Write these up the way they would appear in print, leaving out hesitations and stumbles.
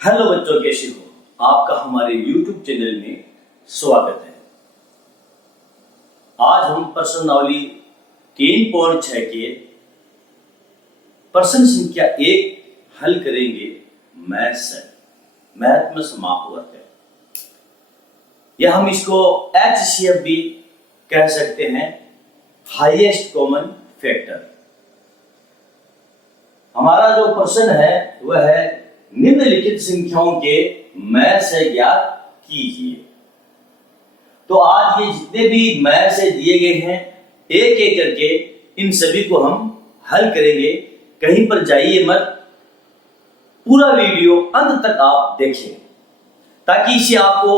Hello बच्चों, कैसे हो? आपका हमारे YouTube चैनल में स्वागत है। आज हम प्रश्नावली 3.6 के प्रश्न संख्या 1 हल करेंगे। मैथ में समाप्त वर्ग है, या हम इसको HCF भी कह सकते हैं, हाईएस्ट कॉमन फैक्टर। हमारा जो प्रश्न है वह है निम्नलिखित संख्याओं के मैथ से ज्ञात कीजिए। तो आज ये जितने भी मैथ से दिए गए हैं एक एक करके इन सभी को हम हल करेंगे। कहीं पर जाइए मत, पूरा वीडियो अंत तक आप देखें ताकि इससे आपको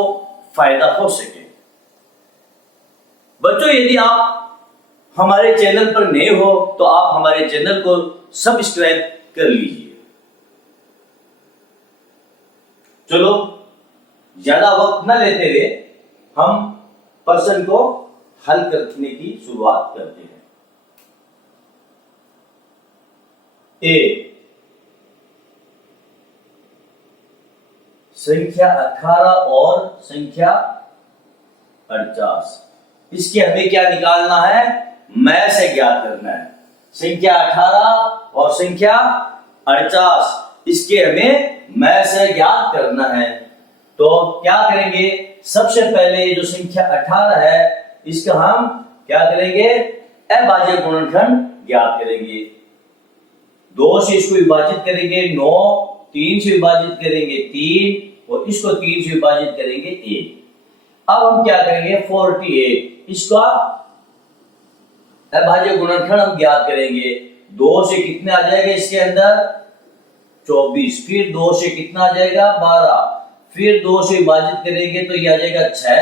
फायदा हो सके। बच्चों, यदि आप हमारे चैनल पर नए हो तो आप हमारे चैनल को सब्सक्राइब कर लीजिए। चलो ज्यादा वक्त न लेते हुए हम प्रश्न को हल करने की शुरुआत करते हैं। ए, संख्या 18 और संख्या 48, इसके हमें क्या निकालना है? मैथ से ज्ञात करना है। संख्या 18 और संख्या 48, इसके हमें मैथ से ज्ञात करना है। तो क्या करेंगे? सबसे पहले जो संख्या 18 है इसका हम क्या करेंगे? अभाज्य गुणनखंड ज्ञात करेंगे। 2 से इसको विभाजित करेंगे 9, 3 से विभाजित करेंगे 3 और इसको 3 से विभाजित करेंगे 1। अब हम क्या करेंगे? 48, इसका अभाज्य गुणनखंड हम ज्ञात करेंगे। 2 से कितने आ जाएगा इसके अंदर? 24, फिर 2 से कितना आ जाएगा? 12, फिर 2 से विभाजित करेंगे तो ये आ जाएगा 6,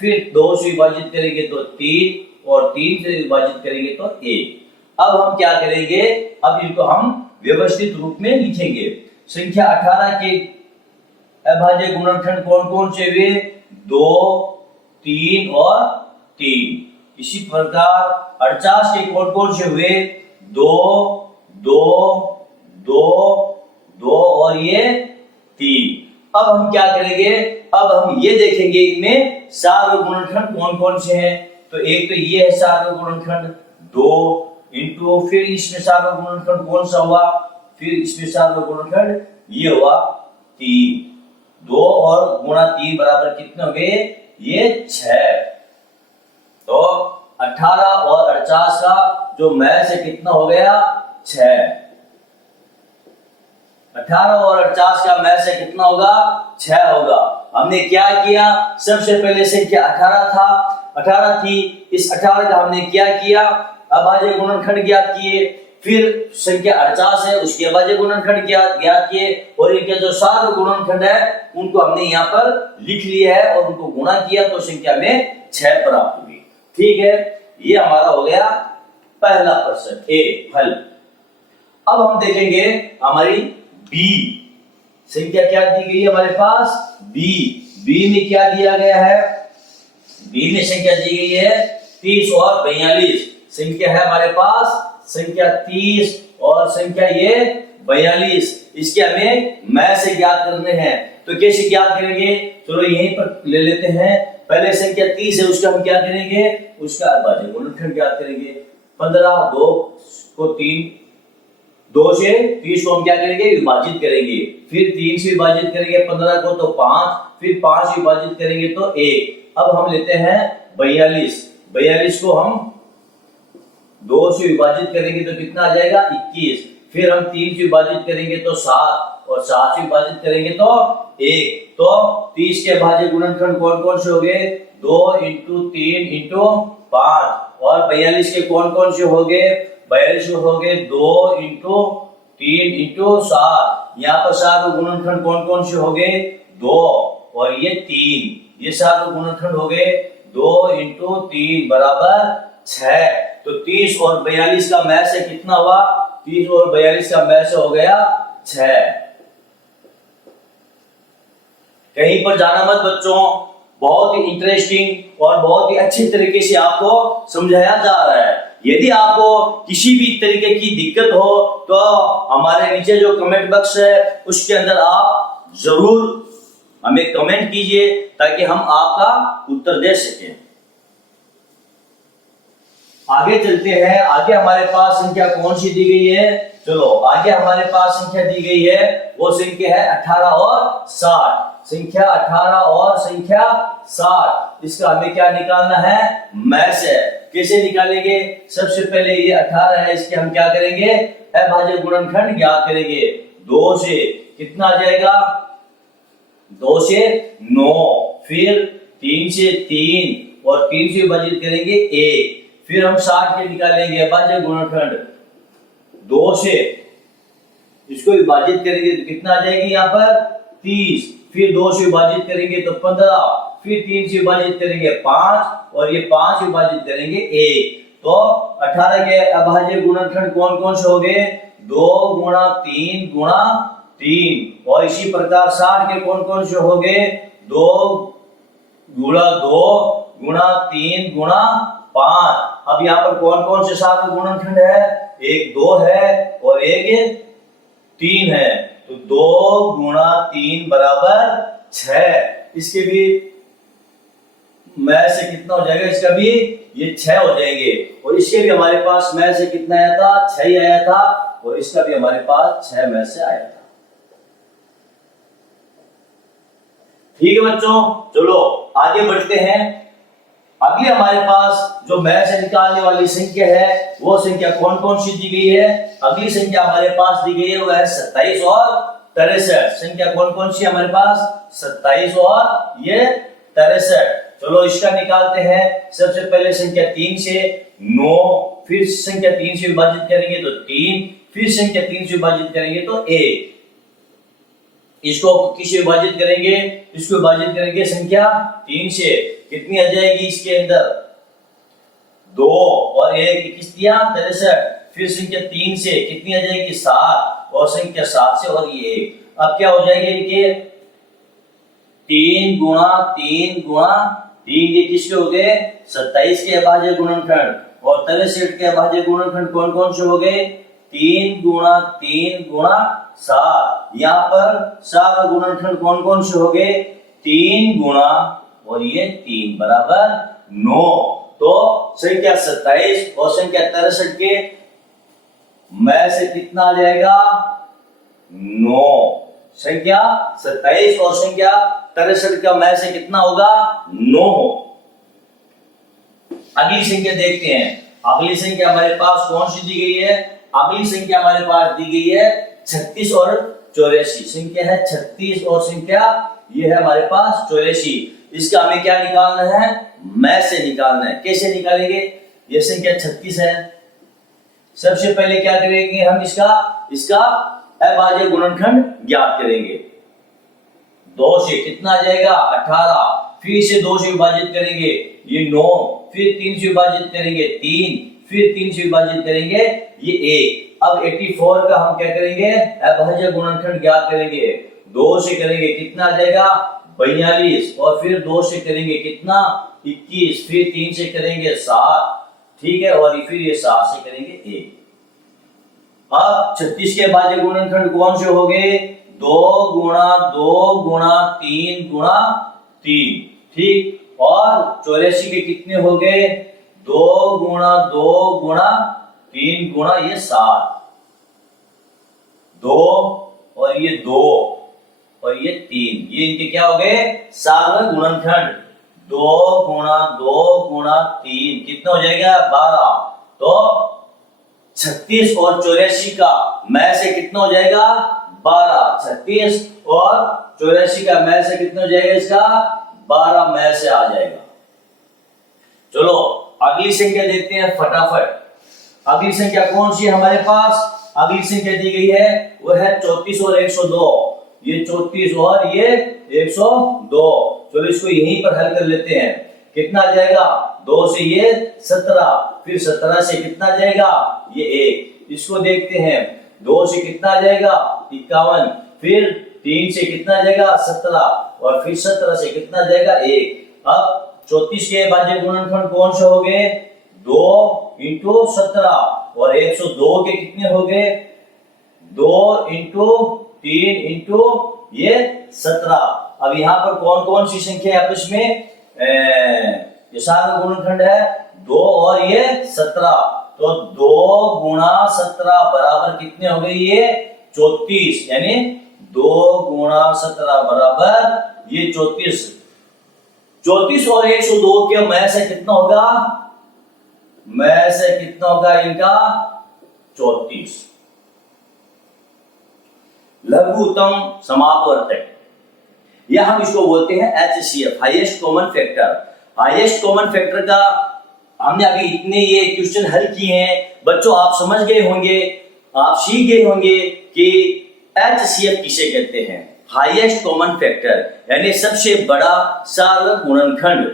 फिर 2 से विभाजित करेंगे तो 3 और 3 से विभाजित करेंगे तो 1। अब हम क्या करेंगे? अब इनको हम व्यवस्थित रूप में लिखेंगे। संख्या 18 के अभाज्य गुणनखंड कौन कौन से हुए? 2, 3 और 3। इसी प्रकार 48 के कौन कौन से हुए? 2, 2, 2, 2 और ये 3। अब हम क्या करेंगे? अब हम ये देखेंगे इनमें सार्वत्रिक गुणनखंड कौन कौन से हैं। तो एक तो ये है सार्वत्रिक गुणनखंड 2 इंटू, फिर इसमें सार्वत्रिक गुणनखंड कौन सा हुआ? फिर इसमें सार्वत्रिक गुणनखंड ये हुआ 3। 2 और गुणा 3 बराबर कितने हो गए? ये 6। तो 18 और 48 का जो मैथ से कितना हो गया? 6। 18 और 48 का मैथ से कितना होगा? 6 होगा। हमने क्या किया? सबसे पहले संख्या 18 थी, इस 18 का हमने क्या किया? अभाज्य गुणनखंड ज्ञात किए। फिर संख्या 48 है, उसके अभाज्य गुणनखंड ज्ञात किए, और इनके जो सार्वत्रिक गुणनखंड है उनको हमने यहाँ पर लिख लिया है और उनको गुणा किया तो संख्या में 6 प्राप्त हुई। ठीक है, ये हमारा हो गया पहला प्रश्न ए हल। अब हम देखेंगे हमारी बी संख्या क्या दी गई है हमारे पास? बी में क्या दिया गया है? बी में संख्या दी गई है 30 और 42। संख्या है हमारे पास संख्या 30 और संख्या ये 42। इसके हमें मैथ से ज्ञात करने हैं। तो कैसे ज्ञात करेंगे? चलो यहीं पर ले लेते हैं। पहले संख्या 30 है, उसका हम क्या करेंगे? उसका अभाज्य गुणनखंड ज्ञात करेंगे। 15, 2 को 3, 2 से 30 को हम क्या करेंगे? विभाजित करेंगे। फिर 3 से विभाजित करेंगे 15 को तो 5, फिर 5 से विभाजित करेंगे तो 1। अब हम लेते हैं 42 को हम 2 से विभाजित करेंगे तो कितना आ जाएगा? 21। फिर हम 3 से विभाजित करेंगे तो 7 और 7 से विभाजित करेंगे तो 1। तो 30 के अभाज्य गुणनखंड कौन कौन से हो गए? 2 इंटू 3 इंटू 5। और 42 के कौन कौन से हो गए? 42 हो गए 2 इंटू 3 इंटू 7। यहाँ पर सार्वत्रिक गुणनखंड कौन कौन से हो गए? 2 और ये 3। ये सार्वत्रिक गुणनखंड हो गए 2 इंटू 3 बराबर 6। तो 30 और 42 का मैथ से कितना हुआ? 30 और 42 का मैथ से हो गया 6। कहीं पर जाना मत बच्चों, बहुत ही इंटरेस्टिंग और बहुत ही अच्छी तरीके से आपको समझाया जा रहा है। यदि आपको किसी भी तरीके की दिक्कत हो तो हमारे नीचे जो कमेंट बॉक्स है उसके अंदर आप जरूर हमें कमेंट कीजिए ताकि हम आपका उत्तर दे सकें। आगे चलते हैं। आगे हमारे पास संख्या कौन सी दी गई है? चलो आगे हमारे पास संख्या दी गई है, वो संख्या है 18 और 60। संख्या 18 और संख्या 60, इसका हमें क्या निकालना है? मैस है। कैसे निकालेंगे? सबसे पहले ये 18 है, इसके हम क्या करेंगे? अभाज्य गुणनखंड ज्ञात करेंगे। 2 से कितना आ जाएगा? 2 से 9, फिर 3 से 3 और 3 से विभाजित करेंगे 1, फिर हम 60 के निकालेंगे अभाज्य गुणनखंड। 2 से इसको विभाजित करेंगे तो कितना आ जाएगी यहाँ पर? 30, फिर 2 से विभाजित करेंगे तो 15, फिर 3 से विभाजित करेंगे 5 और ये 5 से विभाजित करेंगे 1। तो 18 के अभाज्य गुणनखंड कौन कौन से हो गए? 2 गुणा 3 गुणा 3। और इसी प्रकार 60 के कौन कौन से हो गए? 2 गुणा 2 गुणा 3 गुणा 5। अब यहाँ पर कौन कौन से 60 का गुणनखंड है? एक 2 है और एक 3 है, तो 2 गुणा 3 बराबर 6। इसके भी मैं से कितना हो जाएगा? इसका भी ये 6 हो जाएंगे। और इसके भी हमारे पास मैं से कितना आया था? 6 ही आया था। और इसका भी हमारे पास 6 में से आया था। ठीक है बच्चों, चलो आगे बढ़ते हैं। अगली हमारे पास जो मैं से निकालने वाली संख्या है वो संख्या कौन कौन सी दी गई है? अगली संख्या हमारे पास दी गई है वो है 27 और 63। संख्या कौन कौन सी हमारे पास? 27 और ये 63। चलो इसका निकालते हैं। सबसे पहले संख्या 3 से 9, फिर संख्या 3 से विभाजित करेंगे तो 3, फिर संख्या 3 से विभाजित करेंगे तो 1। इसको किससे विभाजित करेंगे? इसको विभाजित करेंगे संख्या 3 से। कितनी आ जाएगी इसके अंदर? 2 और 1 किस दिया? 63। फिर संख्या 3 से कितनी आ जाएगी? 7 और संख्या 7 से और ये 1। अब क्या हो जाएगा इनके? 3 गुणा 3 गुणा 3, ये किसके हो गए? 27 के अभाज्य गुणनखंड। और 63 के अभाज्य गुणनखंड कौन कौन से हो गए? 3 गुणा 3 गुणा 7। यहाँ पर 7 का गुणनखंड कौन कौन से हो गए? 3 गुणा और ये 3 बराबर 9। तो संख्या 27 और संख्या 63 के मैं से कितना आ जाएगा? 9। संख्या 27 और संख्या 63 का मैं से कितना होगा? 9। अगली संख्या देखते हैं। अगली संख्या हमारे पास कौन सी दी गई है? अगली संख्या हमारे पास दी गई है 36 और 84। संख्या है 36 और संख्या ये है हमारे पास 84। इसका हमें क्या निकालना है? मैं से निकालना है। कैसे निकालेंगे? ये संख्या 36 है। सबसे पहले क्या करेंगे हम? इसका अभाज्य गुणनखंड ज्ञात करेंगे। 2 से कितना आ जाएगा? 18, फिर इसे 2 से विभाजित करेंगे ये 9, फिर 3 से विभाजित करेंगे 3, फिर 3 से विभाजित करेंगे ये 1। अब 84 का हम क्या करेंगे? अभाज्य गुणनखंड ज्ञात करेंगे। 2 से करेंगे कितना आ जाएगा? 42, और फिर 2 से करेंगे कितना? 21, फिर 3 से करेंगे 7, ठीक है, और फिर ये 7 से करेंगे 1। अब 36 के अभाज्य गुणनखंड कौन से हो गए? 2 गुणा 2 गुणा 3 गुणा 3, ठीक। और 84 के कितने हो गए? 2 गुणा 2 गुणा 3 गुणा ये 7, 2 और ये 2 और ये 3, ये इनके क्या हो गए? 7वें गुणनखंड। 2 गुणा 2 गुणा 3 कितना हो जाएगा? 12। तो 36 और 84 का मैं से कितना हो जाएगा? 12। 36 और 84 का मैं से कितना हो जाएगा? इसका 12 में से आ जाएगा। चलो अगली संख्या देखते हैं फटाफट। अगली संख्या कौन सी है हमारे पास? अगली संख्या दी गई है वो है 34 और 102। ये 34 और ये 102। चलो इसको यहीं पर हल कर लेते हैं। कितना आ जाएगा? 2 से ये 17, फिर 17 से कितना आ जाएगा? ये 1। इसको देखते हैं। 2 से कितना आ जाएगा? 51, फिर 3 से कितना आ जाएगा? 17, और फिर 17 से कितना आ जाएगा? 1। अब 34 के अभाज्य गुणनखंड कौन से हो गए? 2 इंटू 17 और 102 के कितने हो गए 2 इंटू 3 इंटू ये 17। अब यहाँ पर कौन कौन सी संख्या है आपस में ये सारा गुणनखंड है 2 और ये 17, तो 2 गुणा 17 बराबर कितने हो गए ये 34, यानी 2 गुणा 17 बराबर ये 34। 34 और 102 के मैं से कितना होगा, मैं से कितना होगा इनका 34। लघुत्तम समापवर्तक, या हम इसको बोलते हैं HCF, highest common factor. Highest common factor का हमने अभी इतने ये क्वेश्चन हल किए हैं बच्चों, आप समझ गए होंगे, आप सीख गए होंगे कि HCF किसे कहते हैं, हाईएस्ट कॉमन फैक्टर, यानी सबसे बड़ा सार्वत्रिक गुणनखंड।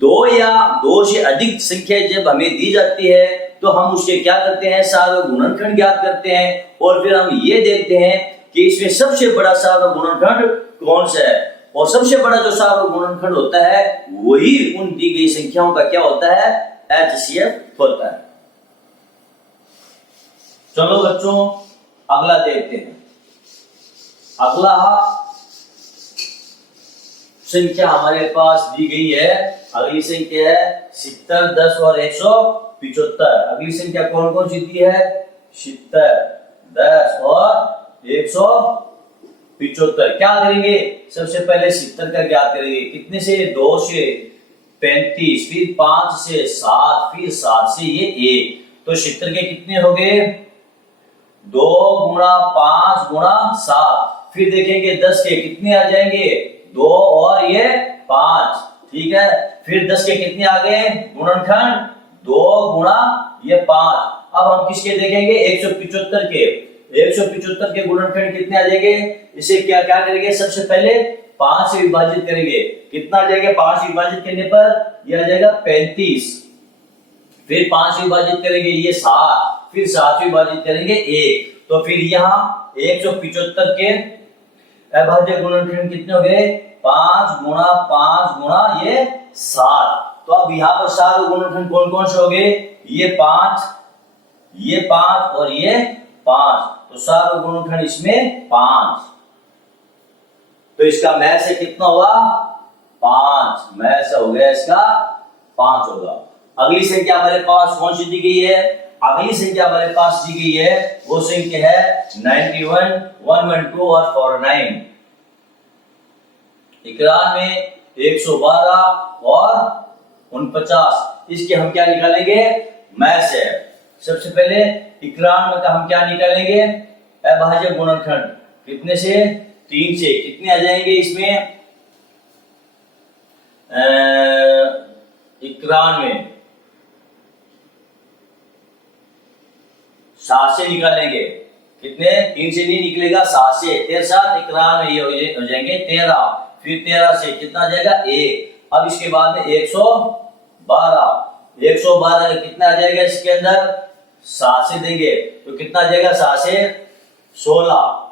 दो या दो से अधिक संख्या जब हमें दी जाती है तो हम उसके क्या करते हैं, सार्वत्रिक गुणनखंड ज्ञात करते हैं, और फिर हम ये देखते हैं कि इसमें सबसे बड़ा सार्वत्रिक गुणनखंड कौन सा है, और सबसे बड़ा जो सार्वत्रिक गुणनखंड होता है वही उन दी गई संख्याओं का क्या होता है, HCF होता है। चलो बच्चों अगला देखते हैं। अगला संख्या हमारे पास दी गई है, अगली संख्या है 70, 10 और 175। अगली संख्या कौन कौन सी दी है, 70, 10 और 175। क्या करेंगे, सबसे पहले 70 का ज्ञात करेंगे, कितने से 2 से 35, फिर 5 से 7, फिर 7 से ये 1, तो 70 के कितने हो गए 2 गुणा 5 गुणा 7, फिर देखेंगे 10 के कितने आ जाएंगे 2 और ये 5, ठीक है, फिर 10 के कितने आ गए गुणनखंड 2 गुणा ये 5। अब हम किसके देखेंगे 175 के, 175 के गुणनखंड कितने आ जाएंगे, इसे क्या क्या करेंगे, सबसे पहले 5 से विभाजित करेंगे, कितना आ जाएगा 5 से विभाजित करने पर यह आ जाएगा 35, फिर 5 से विभाजित करेंगे ये 7, फिर 7 से विभाजित करेंगे 1, तो फिर यहाँ 175 के अभाज्य गुणनखंड कितने हो गए 5 गुणा 5 गुणा ये 7। तो अब यहाँ पर 7 गुणनखंड कौन कौन से हो गए, ये 5 और ये 5, तो 7 गुणनखंड इसमें 5, तो इसका मैं से कितना हुआ 5, मैं से हो गया इसका 5 होगा। अगली संख्या हमारे पास कौन सी दी गई है, अगली संख्या हमारे पास दी गई है वो संख्या है 91, 112 और 49। 91, 112 और 49, इसके हम क्या निकालेंगे मैं से। सबसे पहले 91 का हम क्या निकालेंगे अभाज्य गुणनखंड, कितने से 3 से, कितने आ जाएंगे इसमें 91, 7 से निकालेंगे, कितने 3 से नहीं निकलेगा 7 से, 13 7 91 ये हो जाएंगे 13, फिर 13 से कितना आ जाएगा 1। अब इसके बाद में 112, 112 का कितना आ जाएगा इसके अंदर 7 से देंगे तो कितना आ जाएगा 7 से 16,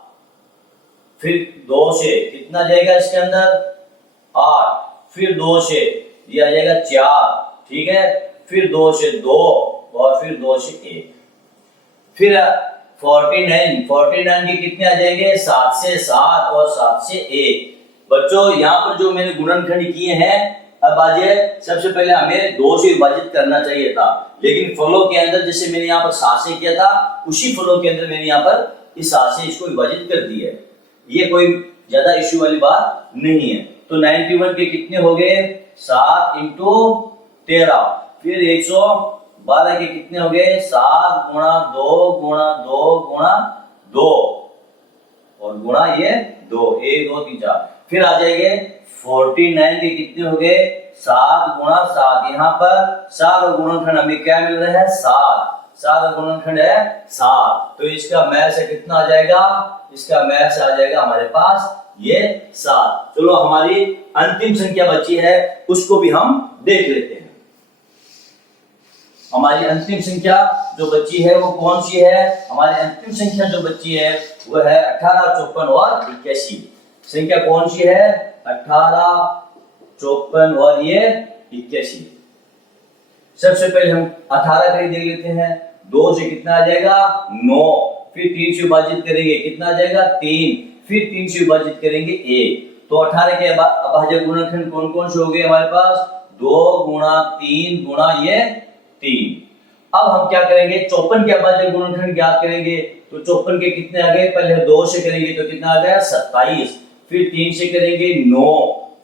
फिर 2 से कितना आ जाएगा इसके अंदर 8, फिर 2 से ये आ जाएगा 4, ठीक है, फिर 2 से 2 और फिर 2 से 1, फिर 49 के कितने आ जाएंगे 7 से 7 और 7 से 1। बच्चों यहाँ पर जो मैंने गुणनखंड किए हैं, अब आज सबसे पहले हमें 2 से विभाजित करना चाहिए था, लेकिन फलों के अंदर जैसे मैंने यहाँ पर 7 से किया था उसी फलों के अंदर मैंने यहाँ पर इस 7 से इसको विभाजित कर दिया है, ये कोई ज्यादा इश्यू वाली बात नहीं है। तो 91 के कितने हो गए 7 इंटू 13, फिर 112 के कितने हो गए 7 गुणा 2 गुणा 2 गुणा 2 और गुणा ये 2, 1 2 3 4, फिर आ जाएंगे 49 के कितने हो गए 7 गुणा 7, यहाँ पर 7 और गुणनखंड हमें क्या मिल रहा है 7, 7 और गुणनखंड है 7, तो इसका मैं से कितना आ जाएगा, इसका मैं से आ जाएगा हमारे पास ये 7। चलो हमारी अंतिम संख्या बची है उसको भी हम देख लेते हैं। हमारी अंतिम संख्या जो बची है वो कौन सी है, हमारी अंतिम संख्या जो बची है वो है 18, 54 और 81। संख्या कौन सी है 18, 54 और ये 81। सबसे पहले हम 18 करके देख लेते हैं। 2 से कितना आ जाएगा 9, फिर 3 से विभाजित करेंगे कितना आ जाएगा 3, फिर 3 से विभाजित करेंगे 1। तो 18 के अभाज्य गुणनखंड कौन कौन से हो गए हमारे पास 2 गुणा 3 गुणा ये 3। अब हम क्या करेंगे 54 के अभाज्य गुणनखंड ज्ञात करेंगे। तो 54 के कितने आ गए, पहले 2 से करेंगे तो कितना आ गया 27, फिर 3 से करेंगे 9,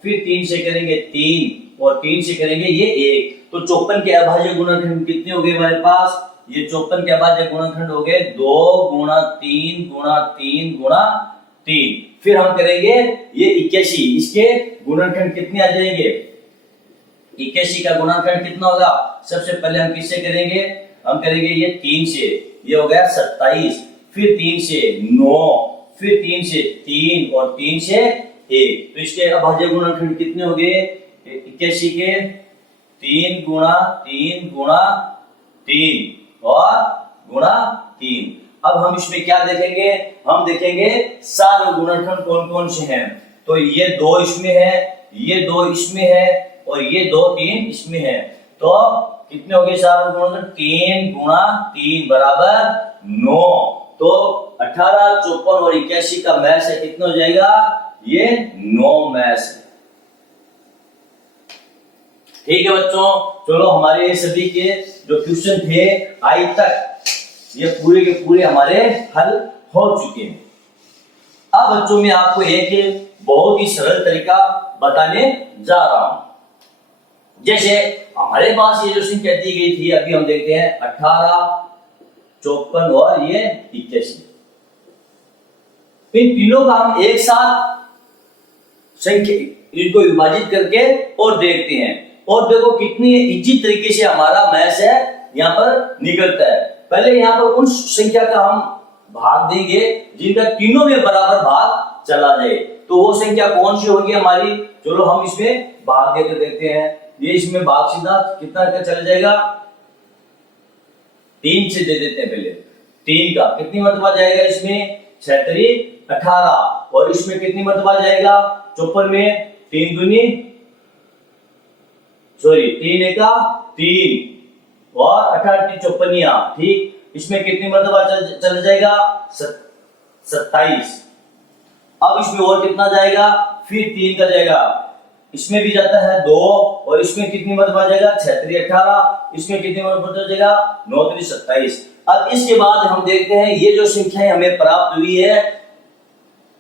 फिर 3 से करेंगे 3 और 3 से करेंगे ये 1। तो 54 के अभाज्य गुणनखंड कितने हो गए हमारे पास, ये 54 के अभाज्य गुणनखंड हो गए 2 गुणा 3 गुणा 3 गुणा 3। फिर हम करेंगे ये 81, इसके गुणनखंड कितने आ जाएंगे, 81 का गुणनखंड कितना होगा, सबसे पहले हम किससे करेंगे, हम करेंगे ये 3 से, ये हो गया 27, फिर 3 से 9, फिर 3 से 3 और 3 से 1। तो इसके अभाज्य गुणनखंड कितने हो गए 81 के 3 गुणा 3 गुणा 3 और गुणा 3। अब हम इसमें क्या देखेंगे, हम देखेंगे सारे गुणनखंड कौन कौन से हैं। तो ये 2 इसमें है, ये 2 इसमें है और ये 2 3 इसमें है। तो कितने हो गए सारे गुणनखंड, 3 गुणा 3 बराबर 9। तो 18, 54 और 81 का मैच है कितना हो जाएगा, ये 9 मैच है। ठीक है बच्चों, चलो हमारे सभी के जो क्वेश्चन थे आज तक ये पूरे के पूरे हमारे हल हो चुके हैं। अब बच्चों में आपको एक बहुत ही सरल तरीका बताने जा रहा हूं। जैसे हमारे पास ये जो संख्या दी गई थी, अभी हम देखते हैं 18, 54 और ये 81। इन तीनों का हम एक साथ संख्या इनको विभाजित करके और देखते हैं, और देखो कितनी इजी तरीके से हमारा मैथ है यहाँ पर निकलता है। पहले यहाँ पर उन संख्या का हम भाग देंगे जिनका तीनों में बराबर भाग चला जाए। तो वो संख्या कौन सी होगी हमारी, चलो हम इसमें भाग देकर देखते हैं। ये इसमें भाग सीधा कितना का चला जाएगा, 3 से दे देते हैं। पहले 3 का कितनी मरतबा जाएगा इसमें, 36 18, और इसमें कितनी मरतबा जाएगा 54 में, 3 दूनी 3 एका 3 और 18 54, ठीक। इसमें कितनी मरतबा चल जाएगा 27। अब इसमें और कितना जाएगा, फिर 3 का जाएगा, इसमें भी जाता है 2, और इसमें कितनी मरतबा जाएगा 36 18, इसमें कितनी मरतबा जाएगा 9 3 27। अब इसके बाद हम देखते हैं ये जो संख्याएं हमें प्राप्त हुई है,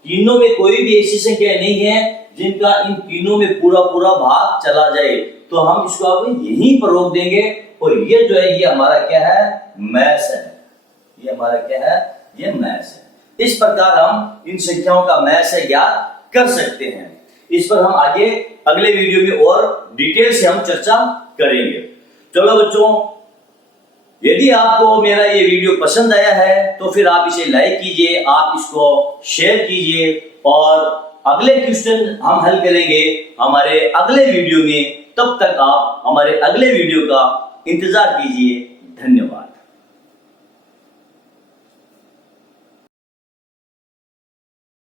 तीनों में कोई भी ऐसी संख्या नहीं है जिनका इन तीनों में पूरा पूरा भाग चला जाए। तो हम इसको अब यहीं पर रोक देंगे, और ये जो है ये हमारा क्या है, मैथ है। ये हमारा क्या है, ये मैथ है। इस प्रकार हम इन संख्याओं का मैथ है ज्ञात कर सकते हैं। इस पर हम आगे अगले वीडियो में और डिटेल से हम चर्चा करेंगे। चलो बच्चों, यदि आपको मेरा ये वीडियो पसंद आया है तो फिर आप इसे लाइक कीजिए, आप इसको शेयर कीजिए, और अगले क्वेश्चन हम हल करेंगे हमारे अगले वीडियो में। तब तक आप हमारे अगले वीडियो का इंतजार कीजिए।